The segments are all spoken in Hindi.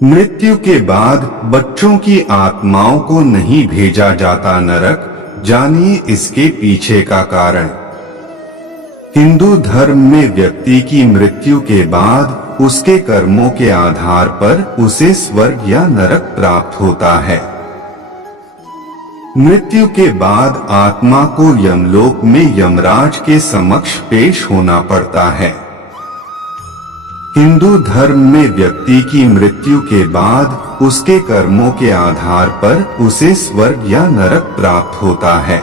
मृत्यु के बाद बच्चों की आत्माओं को नहीं भेजा जाता नरक, जानिए इसके पीछे का कारण। हिंदू धर्म में व्यक्ति की मृत्यु के बाद उसके कर्मों के आधार पर उसे स्वर्ग या नरक प्राप्त होता है। मृत्यु के बाद आत्मा को यमलोक में यमराज के समक्ष पेश होना पड़ता है। हिंदू धर्म में व्यक्ति की मृत्यु के बाद उसके कर्मों के आधार पर उसे स्वर्ग या नरक प्राप्त होता है।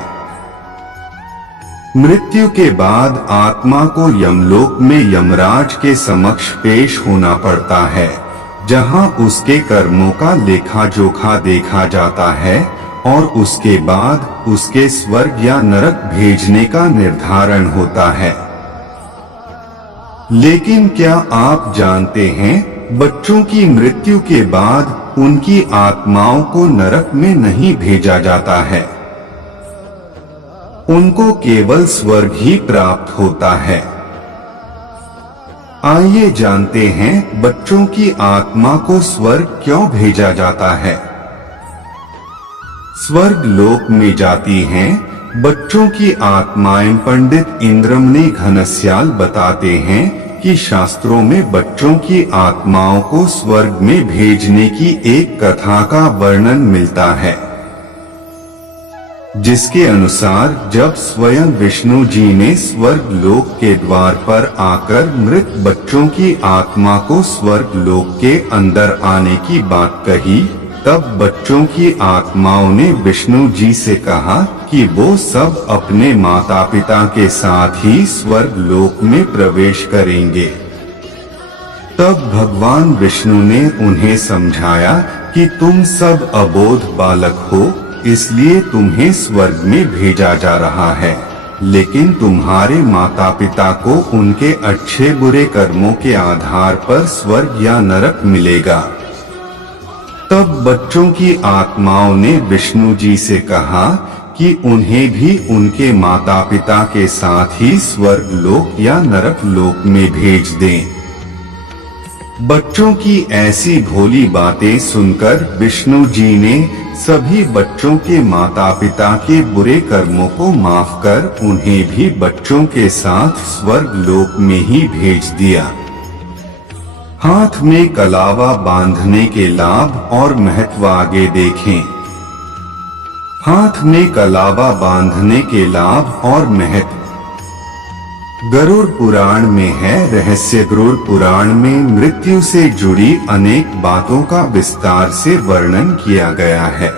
मृत्यु के बाद आत्मा को यमलोक में यमराज के समक्ष पेश होना पड़ता है, जहां उसके कर्मों का लेखा जोखा देखा जाता है और उसके बाद उसके स्वर्ग या नरक भेजने का निर्धारण होता है। लेकिन क्या आप जानते हैं, बच्चों की मृत्यु के बाद उनकी आत्माओं को नरक में नहीं भेजा जाता है, उनको केवल स्वर्ग ही प्राप्त होता है। आइए जानते हैं बच्चों की आत्मा को स्वर्ग क्यों भेजा जाता है। स्वर्ग लोक में जाती हैं बच्चों की आत्माएं। पंडित इंद्रमणि घनश्याल बताते हैं कि शास्त्रों में बच्चों की आत्माओं को स्वर्ग में भेजने की एक कथा का वर्णन मिलता है, जिसके अनुसार जब स्वयं विष्णु जी ने स्वर्ग लोक के द्वार पर आकर मृत बच्चों की आत्मा को स्वर्ग लोक के अंदर आने की बात कही, तब बच्चों की आत्माओं ने विष्णु जी से कहा कि वो सब अपने माता पिता के साथ ही स्वर्ग लोक में प्रवेश करेंगे। तब भगवान विष्णु ने उन्हें समझाया कि तुम सब अबोध बालक हो, इसलिए तुम्हें स्वर्ग में भेजा जा रहा है, लेकिन तुम्हारे माता पिता को उनके अच्छे बुरे कर्मों के आधार पर स्वर्ग या नरक मिलेगा। तब बच्चों की आत्माओं ने विष्णु जी से कहा कि उन्हें भी उनके माता पिता के साथ ही स्वर्ग लोक या नरक लोक में भेज दें। बच्चों की ऐसी भोली बातें सुनकर विष्णु जी ने सभी बच्चों के माता पिता के बुरे कर्मों को माफ कर उन्हें भी बच्चों के साथ स्वर्ग लोक में ही भेज दिया। हाथ में कलावा बांधने के लाभ और महत्व आगे देखें। हाथ में कलावा बांधने के लाभ और महत्व गरुड़ पुराण में है रहस्य। गरुड़ पुराण में मृत्यु से जुड़ी अनेक बातों का विस्तार से वर्णन किया गया है।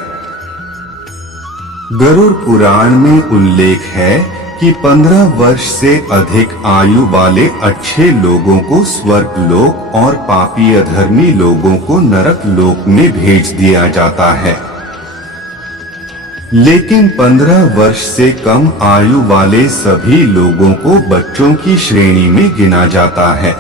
गरुड़ पुराण में उल्लेख है कि 15 वर्ष से अधिक आयु वाले अच्छे लोगों को स्वर्ग लोक और पापी अधर्मी लोगों को नरक लोक में भेज दिया जाता है, लेकिन 15 वर्ष से कम आयु वाले सभी लोगों को बच्चों की श्रेणी में गिना जाता है।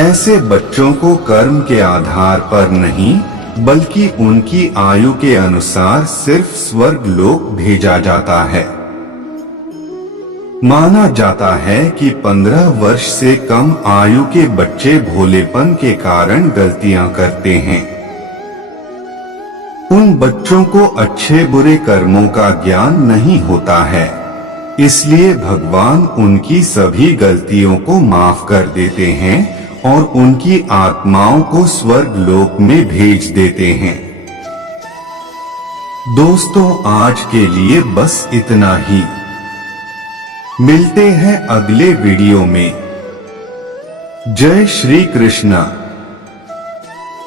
ऐसे बच्चों को कर्म के आधार पर नहीं बल्कि उनकी आयु के अनुसार सिर्फ स्वर्ग लोक भेजा जाता है। माना जाता है कि 15 वर्ष से कम आयु के बच्चे भोलेपन के कारण गलतियां करते हैं। उन बच्चों को अच्छे बुरे कर्मों का ज्ञान नहीं होता है, इसलिए भगवान उनकी सभी गलतियों को माफ कर देते हैं और उनकी आत्माओं को स्वर्ग लोक में भेज देते हैं। दोस्तों, आज के लिए बस इतना ही। मिलते हैं अगले वीडियो में। जय श्री कृष्णा।